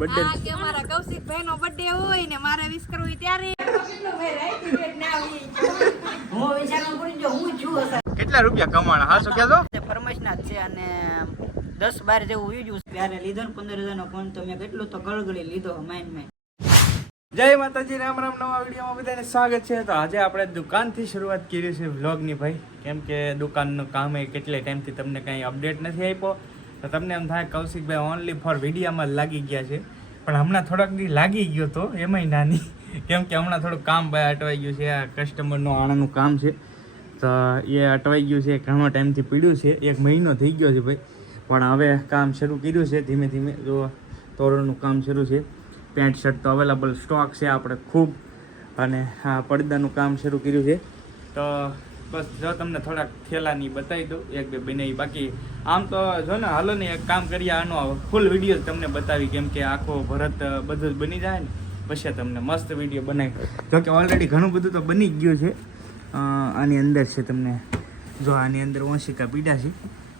Birthday આ કે મારા કૌશિકભાઈ નો બર્થડે હોય ને મારે વિશ કરવું ત્યારે કેટલો ભાઈ રાઈટ વેટ ના આવી હું વિચારનો પૂરી જો હું છું કેટલા રૂપિયા કમાણા હાસો કહેજો ફરમાઈશના જ છે અને 10-12 જેવું યુઝ ત્યારે લીધો ને 15,000 નો ફોન તો મેં કેટલું તો ગળગળી લીધો માઈન જય માતાજી, રામ રામ. નવા વિડીયોમાં બધાને સ્વાગત છે. તો આજે આપણે દુકાનથી શરૂઆત કરી છે વ્લોગની ભાઈ, કેમ કે દુકાનનું કામ એ કેટલા ટાઈમથી તમને કંઈ અપડેટ નથી આપ્યો તો તમને એમ થાય કૌશિકભાઈ ઓનલી ફોર વિડીયામાં લાગી ગયા છે, પણ હમણાં થોડાક દી લાગી ગયો તો એમાંય નાની, કેમ કે હમણાં થોડુંક કામ ભાઈ અટવાઈ ગયું છે. આ કસ્ટમરનું આણાનું કામ છે તો એ અટવાઈ ગયું છે, ઘણો ટાઈમથી પીડ્યું છે, 1 મહિનો થઈ ગયો છે ભાઈ, પણ હવે કામ શરૂ કર્યું છે ધીમે ધીમે. જો તોરણનું કામ શરૂ છે, પેન્ટ શર્ટ તો અવેલેબલ સ્ટોક છે આપણે ખૂબ, અને આ પડદાનું કામ શરૂ કર્યું છે. તો બસ જો તમને થોડાક થેલાની બતાવી દઉં, 1-2 બનાવી. બાકી આમ તો જો ને હાલો ને એક કામ કરીએ, આનો ફૂલ વિડીયો તમને બતાવી, કેમ કે આખો ભરત બધું જ બની જાય ને પછી તમને મસ્ત વિડીયો બનાવી. જો કે ઓલરેડી ઘણું બધું તો બની જ ગયું છે. આની અંદર છે, તમને જો આની અંદર ઓશિકા પીડા છે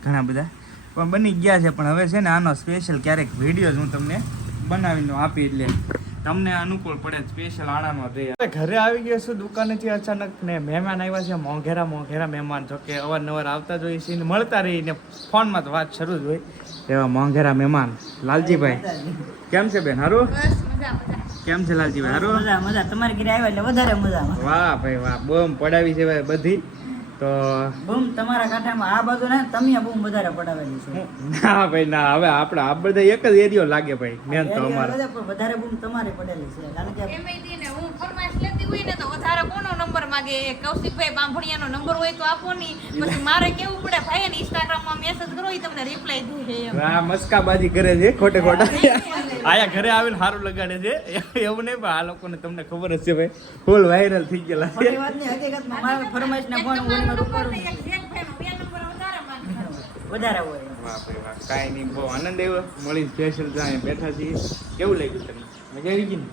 ઘણા બધા, પણ બની ગયા છે. પણ હવે છે ને આનો સ્પેશિયલ ક્યારેક વિડીયો હું તમને બનાવીને આપી, એટલે તમને અનુકૂળ પડે. સ્પેશિયલ આણાનો દે. ઘરે આવી ગયા છું દુકાનેથી અચાનક, ને મહેમાન આવ્યા છે, મોંઘેરા મહેમાન. જો કે અવારનવાર આવતા જ હોય છે ને મળતા રહીને ફોનમાં તો વાત શરૂ જ હોય. એવા મોંઘેરા મહેમાન લાલજીભાઈ, કેમ છે બેન? હારું? કેમ છે લાલજીભાઈ? હારું? મજા. તમારે ઘરે આવ્યા એટલે વધારે મજા. વાહ ભાઈ વાહ, બમ પડાવી છે ભાઈ બધી. તો બૂમ તમારા કાંઠામાં આ બાજુ ને તમે બૂમ વધારે પડાવેલી છે. ના ભાઈ ના, હવે આપણે આ બધા એક જ એરિયો લાગે ભાઈ, મેન તો અમારે વધારે બૂમ તમારે પડેલી છે, કારણ કે એમએડી ને હું ફરમાઈશ લેતી હોય ને તો વધારે કોનો નંબર માંગે? કૌશિકભાઈ બાંભણિયાનો નંબર હોય તો આપો ની, પછી મારે કેવું પડે ભાઈ ને ઇન્સ્ટાગ્રામ માં મેસેજ કરો, ઈ તમને રિપ્લાય દે છે. એમ આ મસ્કાબાજી કરે છે ખોટે ખોટા. આયા ઘરે આવીને સારું લગાડે છે એવું નહીં, પણ આ લોકોને તમને ખબર જ છે ભાઈ, ફૂલ વાયરલ થઈ ગયેલા છે. હકીકતમાં મારા ફરમાઈશ ના ફોન હું રૂપાડું એક ભાઈ નો 2 નંબર વધારે માંગે. વધારે હોય. વાહ ભાઈ વાહ, કાંઈ નહીં, બહુ આનંદ આવ્યો મળી સ્પેશિયલ ત્યાં બેઠા છીએ. કેવું લાગ્યું તમને? મજા આવી ગઈ ને?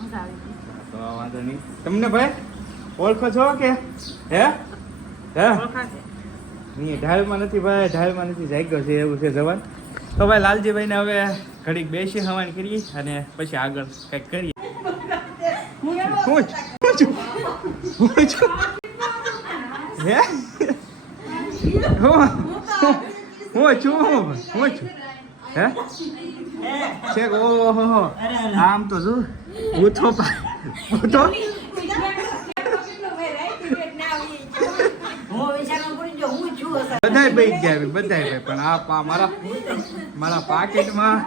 મજા આવી ગઈ. તો વાંધો નહીં. તમને ભાઈ ઓળખો છો કે હે નહીં? ઢાળમાં નથી ભાઈ, ઢાળમાં નથી, જાગ્યો છે એવું છે જવાન. તો ભાઈ લાલજીભાઈને હવે ઘડીક બેસી હવાન કરીએ અને પછી આગળ કંઈક કરીએ. હે હું છું હે છે? ઓહો, આમ તો જો પૂછો પૂછો બધાય બેસી ગયા, બધાય ભાઈ. પણ આ મારા પાકેટમાં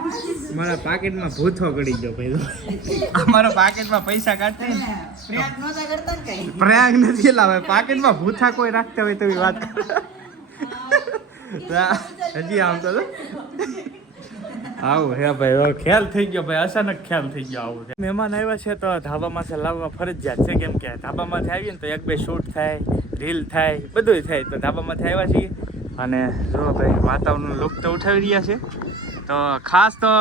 ભૂથો ગળી ગયો ભાઈ. આ મારા પાકેટમાં પૈસા કાઢતા ને પ્રયાગ નથી લાવે, પાકેટમાં ભૂથા કોઈ રાખતા હોય તો વાત હજી આમ તો આવું હે ભાઈ, ખ્યાલ થઈ ગયો ભાઈ, અચાનક ખ્યાલ થઈ ગયો. આવું મહેમાન આવ્યા છે તો ધાબામાંથી લાવવા ફરજિયાત છે, કેમ કે ધાબામાંથી આવીએ ને તો 1-2 શૂટ થાય, રીલ થાય, બધું થાય. તો ધાબામાંથી આવ્યા છીએ અને જો ભાઈ વાતાવરણનો લુક તો ઉઠાવી રહ્યા છે. તો ખાસ તો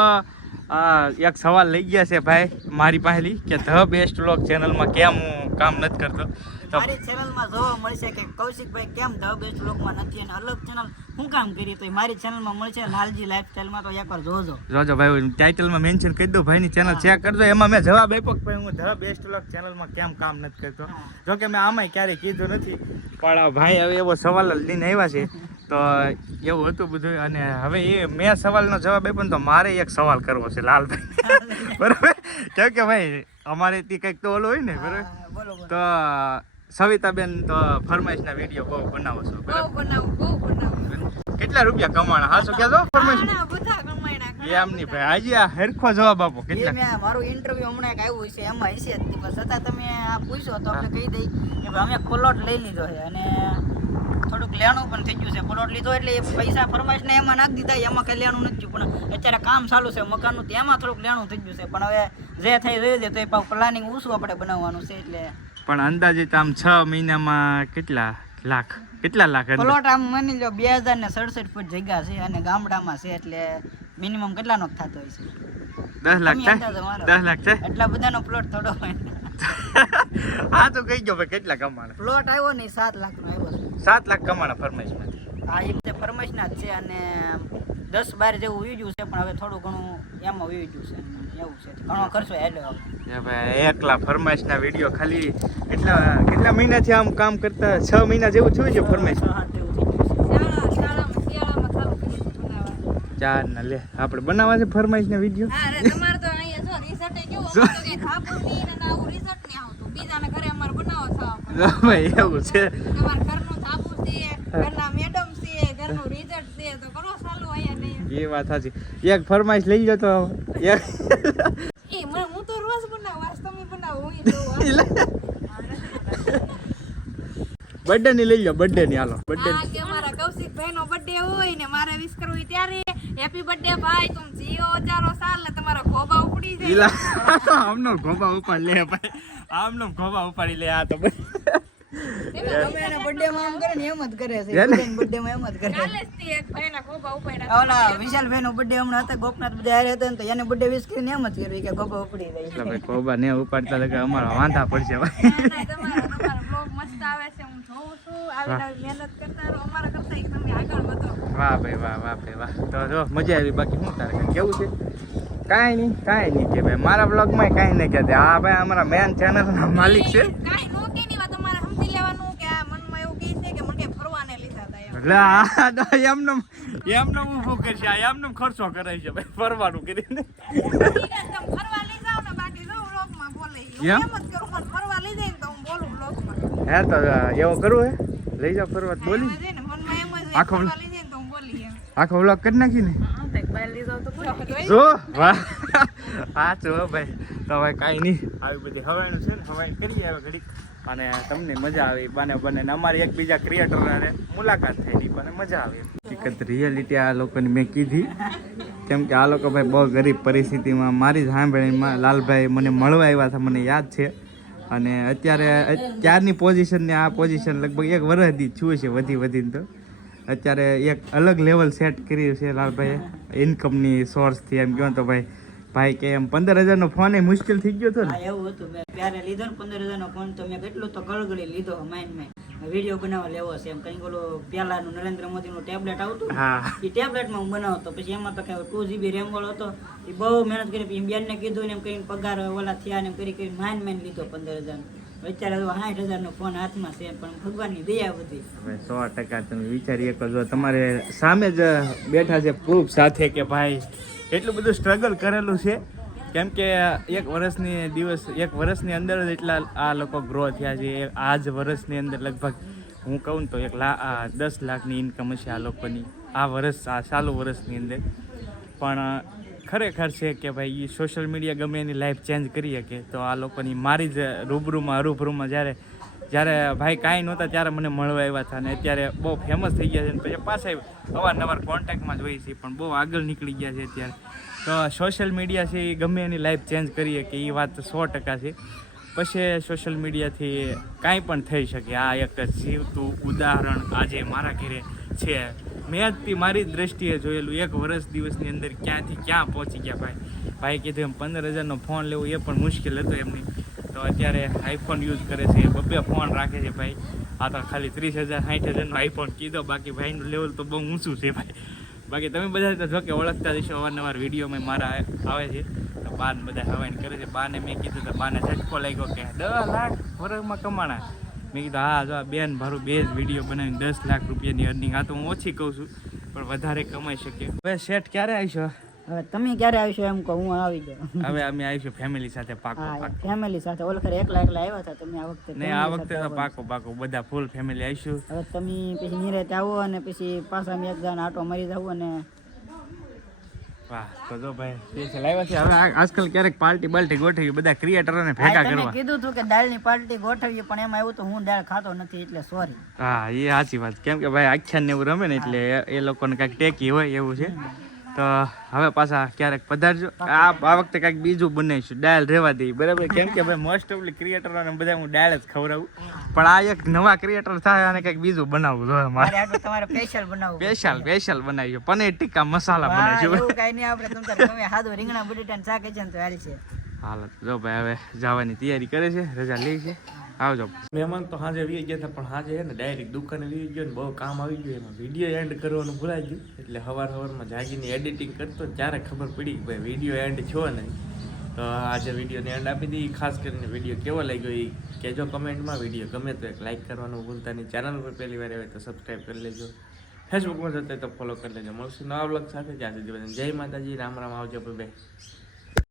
એક સવાલ લઈ ગયા છે ભાઈ મારી પાસેથી, કે ધ બેસ્ટ વ્લોગ ચેનલમાં કેમ હું કામ નથી કરતો. મારી ચેનલમાં જોવા મળશે કે કૌશિકભાઈ કેમ ધ બેસ્ટ વ્લોગમાં નથી અને અલગ ચેનલ હું કામ કરી, તો મારી ચેનલમાં મળશે લાલજી લાઈફસ્ટાઈલમાં. તો એકવાર જોજો ભાઈ, ટાઇટલમાં મેન્શન કરી દો, ભાઈની ચેનલ ચેક કરજો. એમાં મેં જવાબ આપ્યો કે ભાઈ હું ધ બેસ્ટ વ્લોગ ચેનલમાં કેમ કામ નથી કરતો. જો કે મેં આમાંય ક્યારેય કીધું નથી, પણ ભાઈ હવે એવો સવાલ લઈને આવ્યા છે તો એવું હતું બધું. અને હવે એ મેં સવાલનો જવાબ આપ્યો ને તો મારે એક સવાલ કરવો છે લાલભાઈ, બરાબર? કેમ કે ભાઈ અમારે ત્યાં કંઈક તો ઓલું હોય ને, બરાબર? તો સવિતાબેન તો ફરમાઈશના વિડીયો બહુ બનાવો છો, બહુ બનાવું. કેટલા રૂપિયા કમાણા હાસો કહેજો? ફરમાઈશ બધા કમાઈના. એમ નહીં ભાઈ, આજે આ હરખો જવાબ આપો. કેટલા? મેં મારું ઇન્ટરવ્યુ હમણાં એક આવ્યું છે, એમાં હશે જ નહીં, પણ છતાં તમે આ પૂછો તો આપણે કહી દઈ કે ભાઈ અમે પ્લોટ લઈ લીધો છે અને થોડુંક લેણું પણ થઈ ગયું છે. પ્લોટ લીધો એટલે એ પૈસા ફરમાઈશને એમાં નાખી દીધા, એમાં કંઈ લેણું નથી થયું, પણ અત્યારે કામ ચાલુ છે મકાનનું, એમાં થોડુંક લેણું થઈ ગયું છે. પણ હવે જે થઈ જોઈ દે, તો એ પ્લાનિંગ ઓછું આપણે બનાવવાનું છે. એટલે પણ અંદાજિત આમ 6 મહિનામાં કેટલા લાખ પ્લોટ આમ માની લો 2067 ફૂટ જગ્યા છે અને ગામડામાં છે, એટલે મિનિમમ કેટલાનો થતો હોય છે? 10 લાખ થાય. 10 લાખ છે? એટલા બધાનો પ્લોટ થોડો હોય. હા તો કહી ગયો ભાઈ, કેટલા કમાણા? પ્લોટ આવ્યો નહીં 7 લાખનો આવ્યો છે. 7 લાખ કમાણા ફરમાઈશમાંથી. હા, એ ફરમાઈશના જ છે અને 10-12 જેવું વી ગયું છે, પણ હવે થોડું ઘણું એમાં વી ગયું છે એવું છે. ઘણો ખર્ચો હેલ્યો એ ભાઈ એકલા ફરમાઈશના વિડીયો ખાલી કેટલા મહિનાથી આમ કામ કરતા 6 મહિના જેવું થયું છે ફરમાઈશ 6-7 જેવું થઈ ગયું છે. શિયાળામાં ચાલુ કર્યું બનાવવા. ચાર ના લે આપણે બનાવવા છે ફરમાઈશના વિડીયો. હા રે તમારે તો અહીંયા જો રિસર્ટ કેવું અમારે તો કઈ ખાપું નહીં ને આવું રિસર્ટ નહીં આવતું. બીજાના ઘરે અમારે બનાવો ખાવા ભાઈ એવું છે. તમારે ઘરનું થાપું છે, ઘરના મેડમ છે, ઘરનું રિઝલ્ટ છે, તો કરો ચાલુ અહીંયા નહીં. એ વાત સાચી. એક ફરમાઈશ લઈ જતો એ હું તો રોજ બનાવું, આજ તમે બનાવો હું જોઉં. બર્થડે ની લઈ લો, બર્થડે ની હાલો બર્થડે. હા કે મારા કૌશિકભાઈ નો બર્થડે હોય ને મારે વિશ કરવું હોય ત્યારે હેપી બર્થડે ભાઈ, તુમ જીઓ હજારો સાલ ને તમારા ખોબા ઉપડી જાય. આમનો ગોબા ઉપાડ લે ભાઈ, આમનો ગોબા ઉપાડી લે. આ તો તમે એના બર્થડે માં આમ કરે ને એમ જ કરે છે. બધાના બર્થડે માં એમ જ કરે. કાલે જ તે એક ભાઈના ખોબા ઉપાડ્યા. ઓલા વિશાલભાઈ નો બર્થડે હમણાં હતા, ગોપનાથ બધા હારે હતા ને, તો એને બર્થડે વિશ કરીને એમ જ કર્યું કે ગોપા ઉપડી જાય. ભાઈ ગોબા ને ઉપાડતા લગે અમારા વાંધા પડશે ભાઈ. તમારો બ્લોગ મસ્ત આવે છે, હું જોઉં છું. આવી આવી મહેનત કરતા રહો, અમારા કરતા તમે આગળ વધો. વાહ ભાઈ વાહ, વાહ ભાઈ વાહ. તો જો મજા આવી. બાકી શું તારે કેવું છે? કાંઈ નહીં કે ભાઈ મારા બ્લોગમાં કાંઈ નહીં કહેતા. હા ભાઈ અમારા મેન ચેનલના માલિક છે. કાંઈ નો કે નહીં, તમારે સમજી લેવાનું કે આ મનમાં એવું કહે છે કે મને કે ફરવાને લીધા હતા એમ. એટલે આ એમનો ઊભું કરશે, આ એમનો ખર્ચો કરાય છે ભાઈ ફરવાનું કરીને. ઠીક છે, તમે ફરવા લઈ જાઓ ને, બાકી જો વ્લોગમાં બોલે. હું એમ? એમ જ કરું, પણ ફરવા લઈ જાય ને તો હું બોલું વ્લોગમાં. હે તો એવું કરવું હે? લઈ જાઓ ફરવા તો બોલી. એમ જ હે ને, મનમાં એમ જ આખો ફરવા લઈ જાય ને તો હું બોલી એમ. આખો વ્લોગ કરી નાખી ને. જોઈ? જો વાહ સાચું હો ભાઈ. તો હવે કાંઈ નહીં, આવી બધી હવાઈનું છે ને, હવાઈ કરીએ હવે ઘડીક, અને તમને મજા આવે બને ને અમારી એકબીજા ક્રિએટરને મુલાકાત થઈ ની પણ મજા આવે. હકીકત રિયાલિટી આ લોકોની મેં કીધી, કેમ કે આ લોકો ભાઈ બહુ ગરીબ પરિસ્થિતિમાં મારી જ સાંભળીમાં લાલભાઈ મને મળવા આવ્યા હતા, મને યાદ છે. અને અત્યારે ત્યારની પોઝિશન ને આ પોઝિશન લગભગ 1 વર્ષથી છું છે વધીને. તો અત્યારે એક અલગ લેવલ સેટ કર્યું છે લાલભાઈએ ઇન્કમની સોર્સથી. એમ કહો તો ભાઈ કે એમ 15,000નો ફોન એ મુશ્કેલ થઈ ગયો હતો ને. હા એવું હતું. મેં ત્યારે લીધો ને 15,000 નો ફોન, તો મેં કેટલું તો કળગળી લીધો માઇન્ડ વિડીયો બનાવવા લેવો છે એમ. કંઈક ઓલું પહેલાનું નરેન્દ્ર મોદીનું ટેબ્લેટ આવતું, હા એ ટેબ્લેટમાં હું બનાવતો. પછી એમાં તો કઈ 2GB રેમ વાળો હતો, એ બહુ મહેનત કરી. પછી બેનને કીધું ને એમ કરીને પગાર ઓલા થયા ને એમ કરી માઇન્ડ લીધો 15,000. અત્યારે 60,000 નો ફોન હાથમાં છે, પણ ભગવાનની દયા બધી. હવે 100% તમે વિચારી શકો, જો તમારે સામે જ બેઠા છે પ્રૂફ સાથે કે ભાઈ એટલું બધું સ્ટ્રગલ કરેલું છે. કેમ કે 1 વર્ષની અંદર જ એટલા આ લોકો ગ્રો થયા છે. આ જ વર્ષની અંદર લગભગ હું કહું ને તો 10 લાખની ઇન્કમ હશે આ લોકોની આ ચાલુ વર્ષની અંદર. પણ ખરેખર છે કે ભાઈ એ સોશિયલ મીડિયા ગમે એની લાઈફ ચેન્જ કરી શકે. તો આ લોકોની મારી જ રૂબરૂમાં જ્યારે ભાઈ કાંઈ નહોતા ત્યારે મને મળવા આવ્યા હતા, અને અત્યારે બહુ ફેમસ થઈ ગયા છે. અને પછી પાછા અવારનવાર કોન્ટેક્ટમાં જોઈએ છીએ, પણ બહુ આગળ નીકળી ગયા છે અત્યારે. તો સોશિયલ મીડિયા છે એ ગમે એની લાઈફ ચેન્જ કરી શકે, એ વાત 100% છે. પછી સોશિયલ મીડિયાથી કાંઈ પણ થઈ શકે. આ એક જીવતું ઉદાહરણ આજે મારા ઘરે છે. મેં મારી દ્રષ્ટિએ જોયેલું 1 વર્ષ દિવસની અંદર ક્યાંથી ક્યાં પહોંચી ગયા ભાઈ કીધું એમ 15,000નો ફોન લેવો એ પણ મુશ્કેલ હતો એમની. તો અત્યારે આઈફોન યુઝ કરે છે, 2 ફોન રાખે છે ભાઈ. આ તો ખાલી 30,000 60,000નો આઈફોન કીધો, બાકી ભાઈનું લેવલ તો બહુ ઊંચું છે ભાઈ. બાકી તમે બધા તો જો કે ઓળખતા જશો, અવારનવાર વિડીયોમાં મારા આવે છે. તો બાને બધા હવાઈને કરે છે. બાને મેં કીધું તો બાને ઝટકો લાગ્યો કે 10 લાખ વર્ષમાં કમાણા. મેં કીધું હા જો બેન મારું 2 જ વિડીયો બનાવીને 10 લાખ રૂપિયાની અર્નિંગ. આ તો હું ઓછી કહું છું, પણ વધારે કમાઈ શકીએ. હવે સેટ ક્યારે આવીશો? હવે તમે ક્યારે આવશો એમ કહો, હું આવી ગયો. હવે અમે આવીશું ફેમિલી સાથે પાકો. ફેમિલી સાથે. ઓલખર એકલા આવ્યા હતા તમે, આ વખતે નહીં આ વખતે તો પાકો બધા ફૂલ ફેમિલી આવીશું. હવે તમે પછી નિરાતે આવો, અને પછી પાછા અમે એક જણ આટો મારી જાવ. અને વાહ તો જો ભાઈ સ્પેશિયલ આવ્યા છે. હવે આજકાલ ક્યારેક પાર્ટી બાલ્ટી ગોઠવી બધા ક્રિએટરોને ભેગા કરવા. કીધું હતું કે દાળની પાર્ટી ગોઠવીએ, પણ એમાં એવું તો હું દાળ ખાતો નથી એટલે સોરી. હા એ સાચી વાત. કેમ કે ભાઈ આખ્યાન ને એવું રમે ને એટલે એ લોકોને કાંઈક ટેકી હોય એવું છે. તો હવે પાછા ક્યારેક પધારજો. આ વખતે કાંઈક બીજું બનાવીશું, ડાયલ રહેવા દઈએ બરાબર. કેમ કે ભાઈ મોસ્ટ ઓફલી ક્રિએટરોને બધા હું ડાયલ જ ખવડાવું, પણ આ એક નવા ક્રિએટર થાય અને કંઈક બીજું બનાવવું જોઈએ મારે. તમારે સ્પેશિયલ બનાવવું. સ્પેશિયલ બનાવીશું, પનીર ટિક્કા મસાલા બનાવીશું. એવું કાંઈ નહીં, આપણે તમે સાદું રીંગણા બટેટા શાક છે ને તો હાલ છે. હાલ જો ભાઈ હવે જવાની તૈયારી કરે છે, રજા લે છે. આવજો. મહેમાન તો સાંજે વી ગયા હતા પણ સાંજે છે ને ડાયરેક્ટ દુકાને વી ગયો ને બહુ કામ આવી ગયું એમાં વિડીયો એન્ડ કરવાનું ભૂલાઈ ગયું એટલે સવારમાં જાગીને એડિટિંગ કરતો ત્યારે ખબર પડી કે ભાઈ વિડીયો એન્ડ છો ને. તો આજે વિડીયોને એન્ડ આપી દઈએ. ખાસ કરીને વિડીયો કેવો લાગ્યો એ કહેજો કમેન્ટમાં. વિડીયો ગમે તો એક લાઇક કરવાનું ભૂલતા નહીં. ચેનલ પર પહેલી વાર આવે તો સબસ્ક્રાઈબ કરી લેજો. ફેસબુકમાં જતા તો ફોલો કરી લેજો. મળશું નવા બ્લોગ સાથે. જ્યાં સુધી જય માતાજી, રામ રામ. આવજો ભાઈ.